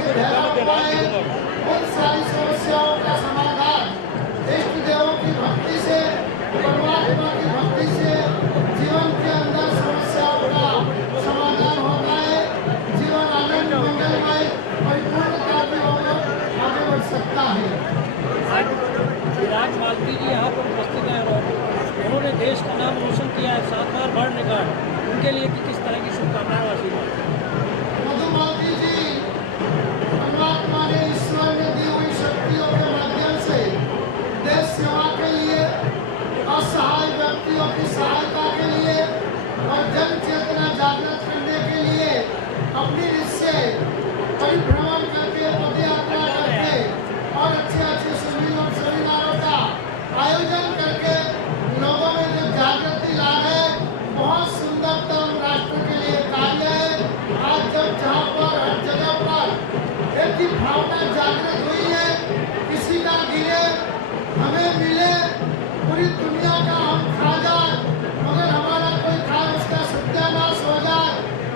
उन सारी समस्याओं का समाधान इष्ट देवों की भक्ति से, परमात्मा की भक्ति से जीवन के अंदर समस्याओं का समाधान होता है। जीवन आनंद मंगलमय परिपूर्णता की ओर आगे बढ़ सकता है। विराज मालती जी यहाँ पर उपस्थित हैं और उन्होंने देश का नाम रोशन किया है 7 बार वर्ल्ड रिकॉर्ड। उनके लिए किस तरह की शुभकामनाएं और आशीर्वाद? मधुमालती जी परमात्मा ने, ईश्वर ने दी हुई शक्तियों के माध्यम से देश सेवा के लिए, असहाय व्यक्तियों की सहायता के लिए और जन चेतना जागृत करने के लिए अपनी रिश्ते परिभ्रमण करके, पदयात्रा करके और अच्छे अच्छे सेमिनारों का आयोजन करके लोगों में जो जागृति ला है, बहुत सुंदरतम राष्ट्र के लिए कार्य है। आज जब जहाँ पर हर जगह पर एक ही भावना जागृत हुई है, किसी का गिरे हमें मिले, पूरी दुनिया का हम खा जाए मगर हमारा कोई खा उसका सत्यानाश हो जाए,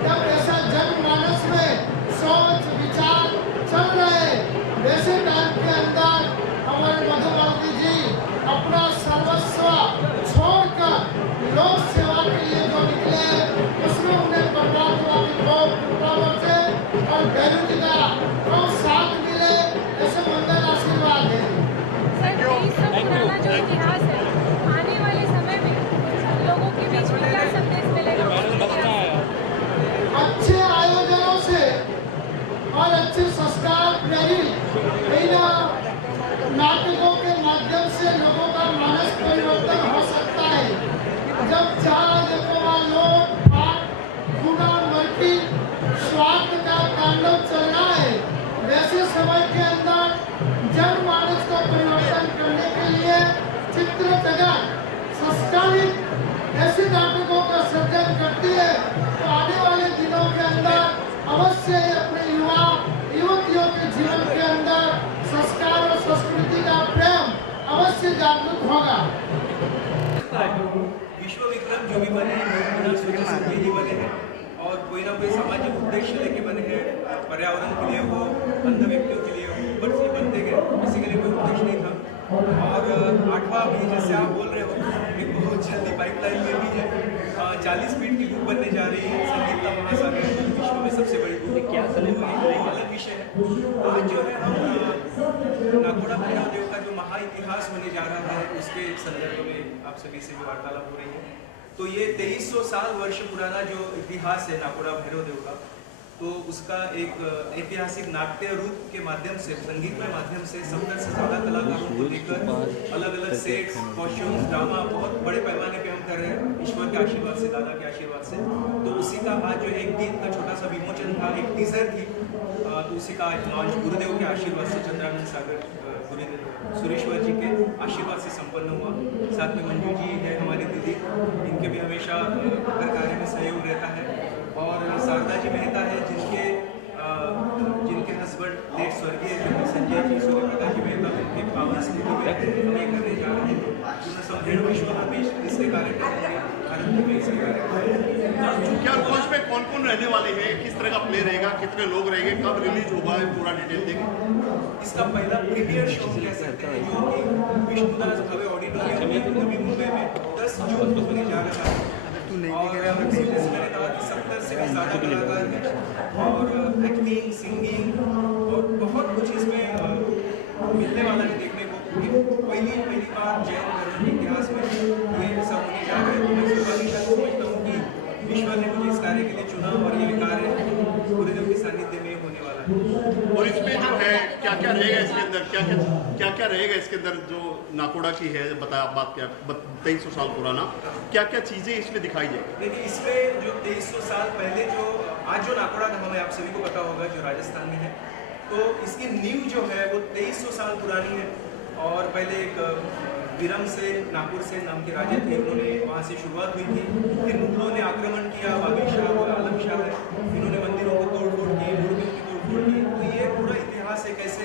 जब ऐसा जनमानस में सोच विचार चल रहे, वैसे टाइम के अंदर हमारे मधुमालती जी अपना सर्वस्व छोड़कर लोक सेवा के लिए जो निकले, उसमें उन्हें परमात्मा की बहुत कृपा से और भैरव जी का बहुत साथ मिले, ऐसे मंगल आशीर्वाद है। सर, 2300 पुराना जो इतिहास है, आने वाले समय में लोगों के बीच में क्या संदेश मिलेगा? अच्छे आयोजनों से और अच्छे संस्कार प्रेरित नाटकों के माध्यम से लोगों का मानस परिवर्तन हो सकता है। जब जहाँ देखो वहाँ लोग गुना मर्की स्वार्थ का तांडव चल रहा है, वैसे समय के अंदर जनमानस को परिवर्तन करने के लिए चित्र जगत संस्कारित ऐसे नाटकों का सर्जन करती है। तो आने वाले दिनों के अंदर अवश्य अपने युवा युवतियों के जीवन के अंदर संस्कार और संस्कृति का प्रेम अवश्य जागरूक होगा। विश्व विक्रम जो भी बने हैं ही बने हैं और कोई ना कोई सामाजिक उद्देश्य लेके बने हैं, पर्यावरण के लिए हो, अंध व्यक्तियों के लिए हो, बट ये बनते गए, किसी के लिए कोई उद्देश्य नहीं था। और 8वां भी जैसे आप बोल रहे हो, एक बहुत जल्दी पाइपलाइन में भी है, 40 फीट की बुक बनने जा रही है, संगीत का महासागर विश्व में सबसे बड़ी बुक। क्या एक अलग विषय है। आज जो है हम नाकोड़ा भैरव देव का जो महा इतिहास होने जा रहा है, उसके संदर्भ में आप सभी से भी वार्तालाप हो रही है। तो ये 2300 साल वर्ष पुराना जो इतिहास है नाकोड़ा भैरव देव का, तो उसका एक ऐतिहासिक नाट्य रूप के माध्यम से, संगीत के माध्यम से 70 से ज़्यादा कलाकारों को लेकर अलग अलग सेट्स, कॉस्ट्यूम्स, ड्रामा बहुत बड़े पैमाने पे हम कर रहे हैं, ईश्वर के आशीर्वाद से, दादा के आशीर्वाद से। तो उसी का आज जो एक गीत का छोटा सा विमोचन था, एक टीजर थी, तो उसी का आज लॉन्च गुरुदेव के आशीर्वाद से, चंद्रानंद सागर गुरुदेव सुरेश्वर जी के आशीर्वाद से संपन्न हुआ। साथ में मंजू जी है हमारी दीदी, इनके भी हमेशा हर कार्य में सहयोग रहता है। और शारदा जी मेहता है, जिनके हस्बैंड लेट स्वर्गीय संजय जी, सूर्य प्रकाश जी मेहता, उनके पावन स्मृति में हमें करने जा रहे हैं। संपूर्ण विश्व में भी इसके कार्यक्रम भारत में भी इसके कार्यक्रम। क्या लॉन्च में कौन कौन रहने वाले हैं, किस तरह का प्ले रहेगा, कितने लोग रहेंगे, कब रिलीज होगा, पूरा डिटेल देंगे? इसका पहला प्रीमियर शो कह सकते हैं, जो कि विष्णुदास भव्य ऑडिटोरियम में नवी मुंबई में 10 जून को होने जा रहा है। और जैसे मैंने कहा कि 70 से भी ज़्यादा कलाकार हैं और एक्टिंग, सिंगिंग और बहुत कुछ इसमें मिलने वाला है देखने को। पहली बार जैन धर्म के इतिहास में ये सब होने जा रहे हैं। मैं समझता हूँ कि ईश्वर ने मुझे इस कार्य के लिए चुना और ये कार्य गुरुदेव के सानिध्य में होने वाला है। और इसमें जो है क्या क्या रहेगा इसके अंदर, क्या क्या रहेगा इसके अंदर, जो नाकोड़ा की है बताया बात, क्या 2300 साल पुराना, क्या क्या चीज़ें इसमें दिखाई जाएगी? देखिए, इसमें जो 2300 साल पहले जो आज जो नाकोड़ा धाम है, आप सभी को पता होगा, जो राजस्थान में है, तो इसकी नींव जो है वो 2300 साल पुरानी है। और पहले एक विरम से, नागपुर से नाम के राजा थे, उन्होंने वहाँ से शुरुआत हुई थी। फिर मुगलों ने आक्रमण किया, बाबिर शाह और आलम शाह है, इन्होंने मंदिरों को तोड़-फोड़ की, मूर्तियों की तोड़-फोड़ की। तो ये पूरा इतिहास है, कैसे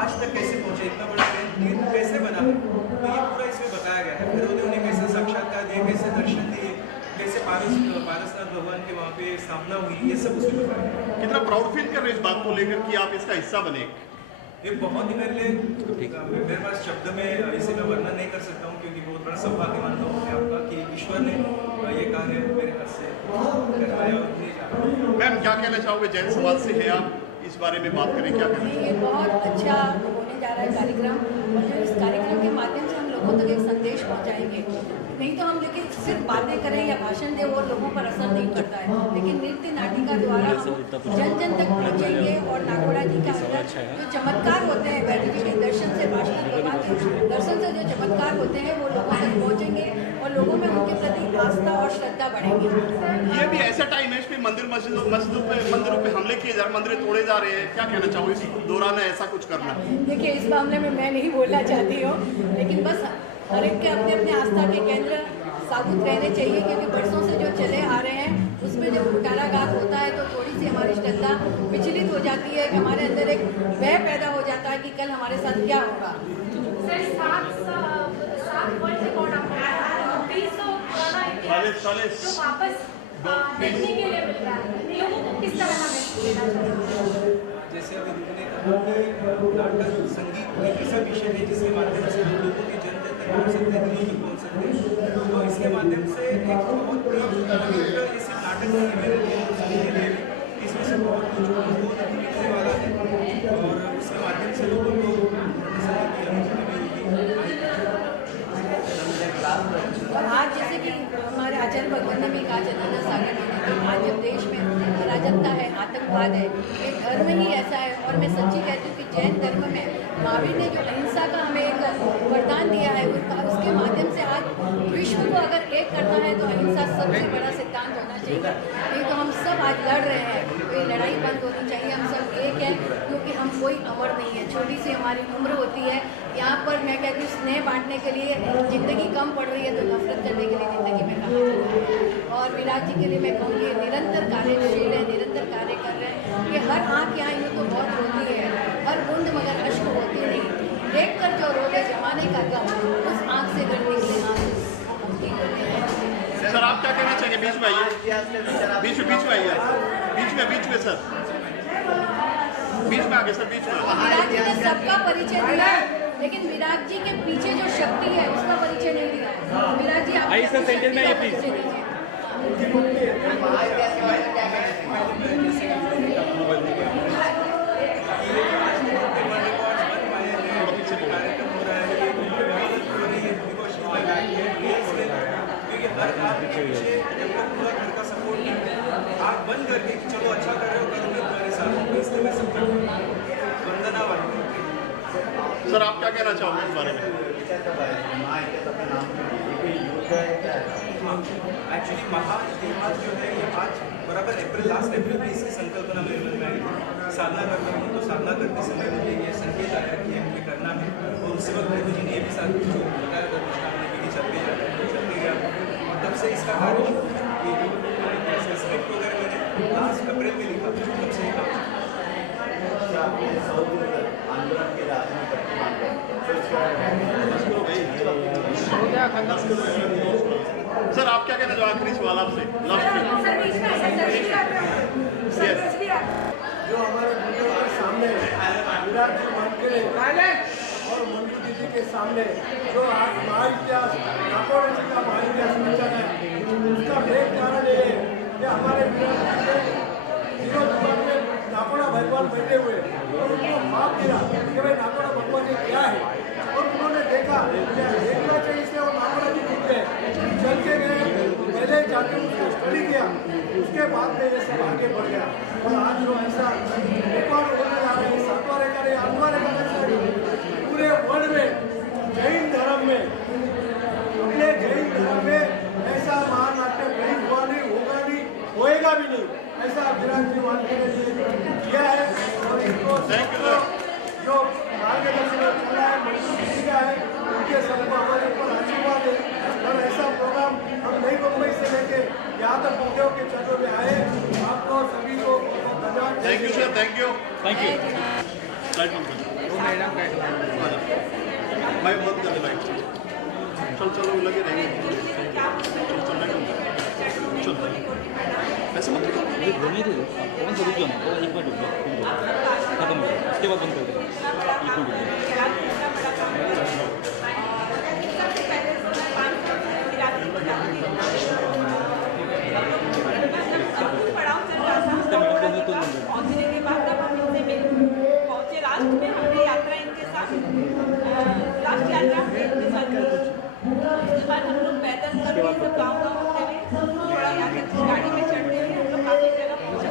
आज तक कैसे पहुँचे, इतना बड़ा तीर्थ कैसे बना है, तो ये पूरा इसमें बताया गया है। भैरवदेव ने कैसे साक्षात्कार दिए, कैसे दर्शन दिए, कैसे पारसनाथ भगवान के वहाँ पे पे स्थापना हुई, ये सब उसमें बताया। कितना प्राउड फील कर रहे हैं इस बात को लेकर कि आप इसका हिस्सा बने? ये बहुत ही मेरे पास शब्द में इसे मैं वर्णन नहीं कर सकता हूँ, क्योंकि बहुत बड़ा सौभाग्य मानता हूँ आपका कि ईश्वर ने ये कार्य मेरे हाथ से करवाया और नहीं जाना। मैम क्या कहना चाहोगे? जैन समाज से है आप, इस बारे में बात करें, क्या कहना ये बहुत अच्छा होने जा रहा है कार्यक्रम, और जो इस कार्यक्रम के माध्यम से हम लोगों तक एक संदेश पहुंचाएंगे। नहीं तो हम लेकिन सिर्फ बातें करें या भाषण दें वो लोगों पर असर नहीं करता है, लेकिन नृत्य नाटिका द्वारा जन जन तक पहुंचेंगे। और नागोड़ा जी का अंदर जो चमत्कार होते हैं, वैद्य जी के दर्शन से, भाषण के बाद दर्शन से जो चमत्कार होते हैं वो लोगों तक पहुंचेंगे और लोगों में उनके प्रति आस्था और श्रद्धा बढ़ेगी। ये भी ऐसा टाइम है इस पे मंदिरों पे हमले किए जा रहे, मंदिर तोड़े जा रहे हैं, क्या कहना चाहोगे इस दौरान ऐसा कुछ करना? देखिए इस मामले में मैं नहीं बोलना चाहती हूँ, लेकिन बस हर एक के अपने अपने आस्था के केंद्र साबुत रहने चाहिए, क्योंकि वर्षों से जो चले आ रहे हैं उसमें जब कुटाराघात होता है तो थोड़ी सी हमारी श्रद्धा विचलित हो जाती है, कि हमारे अंदर एक भय पैदा हो जाता है कि कल हमारे साथ क्या होगा। सर 7 वर्ल्ड रिकॉर्ड आपको 300 पुराना इतिहास जो वापस देखने के लिए मिल रहा है, लोगों को किस तरह हमें लेना चाहिए? जैसे अभी रुकने का नाटक संगीत एक ऐसा विषय है जिसके माध्यम से हम लोगों की जन जन तक पहुँच सकते हैं, दिलों तक पहुँच सकते हैं। तो इसके माध्यम से एक बहुत ये सिर्फ नाटक नहीं है मेरे लिए, सभी के लिए भी इसमें से बहुत कुछ बहुत अधिक मिलने वाला है, और उसके माध्यम से लोगों को और आज जैसे कि हमारे आचार्य भगवान ने भी कहा चंद्रनाथ सागर जी ने, कि आज जब देश में अराजकता है, आतंकवाद है, ये धर्म ही ऐसा है। और मैं सच्ची कहती हूँ कि जैन धर्म में महावीर ने जो अहिंसा का हमें एक वरदान दिया है, उसके माध्यम से आज विश्व को अगर एक करना है तो अहिंसा सबसे बड़ा सिद्धांत होना चाहिए। नहीं तो हम सब आज लड़ रहे हैं, तो ये लड़ाई बंद होनी चाहिए। हम सब एक हैं, क्योंकि हम कोई अमर नहीं है, छोटी सी हमारी उम्र होती है। यहाँ पर मैं कहती हूँ स्नेह बांटने के लिए ज़िंदगी कम पड़ रही है, तो नफरत करने के लिए ज़िंदगी में कहाँ चल रहा है। और विराट जी के लिए मैं कहूँगी निरंतर कार्यशील है, निरंतर कार्य कर रहे हैं। कि हर आँख यहाँ यूँ तो बहुत रोती है, हर बूंद मगर अश्क होती नहीं। देख कर जो रो दे जमाने का गम, उस आँख से घर निकले आंसू। सर आप क्या कहना चाहेंगे? बीच में आइए, बीच में आइए, बीच में सर, बीच में आगे सर, बीच में। विराट जी ने सबका परिचय दिया है, लेकिन विराट जी के पीछे जो शक्ति है उसका परिचय नहीं दिया है। विराट जी आप सर सेंटर में आइए प्लीज। आप बंद करके चलो अच्छा कर रहे हो, करूँगा तुम्हारे साथ, इसलिए मैं सब वंदना वाली। सर आप क्या कहना चाहोगे इस बारे में? एक्चुअली महान इतिहास जो है ये आज बराबर लास्ट अप्रैल में इसकी संकल्पना मेरे मन में आई थी। साधना करता हूँ तो साधना करते समय मुझे ये संकेत आया कि मुझे करना है, और उसी वक्त मेरे जी ने ये भी साथ बताया था कि चलते गया, और तब से इसका कार्य स्क्रिप्ट वगैरह मैंने लास्ट अप्रैल में लिखा, तब से सर आप क्या कहना चाहोगे आखिरी सवाल आपसे? जो हमारे बुजुर्ग के सामने विराट जी मानके और मंजू दीदी के सामने जो आज महाइतिहास नागौड़ा जी का महाइतिहास रचा है, उसका मेन कारण ये है कि हमारे विराट जी के जीरो जुबान में नागौड़ा भगवान बैठे हुए और उनको माफ किया कि भाई नागौड़ा भगवान जी क्या है, और उन्होंने देखा देखना चाहिए से और नागौड़ा जी जीत गए, चल के गए, पहले जाके उसको स्टडी किया, उसके बाद में ये सब आगे बढ़ गया। और आज जो ऐसा रिकॉर्ड होने जा रहे हैं, 7वां रिकॉर्ड है, 8वां रिकॉर्ड पूरे वर्ल्ड में जैन धर्म में, अपने जैन धर्म में ऐसा महानाट्य कहीं हुआ नहीं, होगा नहीं, होएगा भी नहीं, ऐसा विराट जी वानके ने किया है। और इसको जो मार्गदर्शन चल रहा है मंजूर का है, उनके सबको हमारे ऊपर आशीर्वाद है। और ऐसा प्रोग्राम हम नई मुंबई से लेके यहाँ तक पहुँचे के चरणों में आए, आपको सभी को बहुत धन्यवाद। Thank you sir, thank you. मैं बहुत धन्यवाद। चलो लगे रहेंगे चलो ऐसे मत करो। होने दो, कौन सा रुक जाना, वो एक बार रुक जाओ, खत्म हो गया, उसके बाद बंद कर दो, बिल्कुल रुक पहुंचने के बाद जब हम इनसे पहुंचे लास्ट में, हमने यात्रा इनके साथ लास्ट यात्रा हमने इनके साथ की। उसके बाद हम लोग पैदल करके सब गाँव घूमते हुए थोड़ा यहाँ से गाड़ी में चढ़ते हुए हम लोग काफ़ी जगह पहुँचे।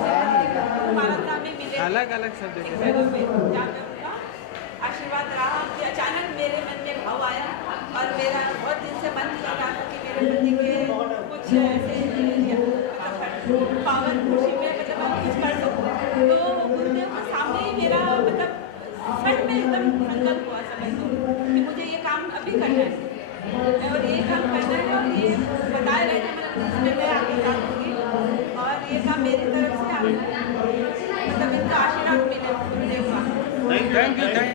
हमारा हमें मिले अलग अलग सब जगह जहाँ पे उनका आशीर्वाद रहा कि अचानक मेरे मन में भाव आया और मेरा बहुत दिन से मन कर रहा था कि मेरे पति के कुछ ऐसे पावन खुशी में मतलब हम कुछ कर सकूँ। तो गुरुदेव के सामने ही मेरा मतलब सच में एकदम संकल्प हुआ समझ लो कि मुझे ये काम अभी करना है और ये काम करना है और ये बताए रहे थे इसमें मैं आपके साथ होंगी और ये काम मेरी तरफ से आपको मतलब इनका आशीर्वाद मिले गुरुदेव का। Thank you.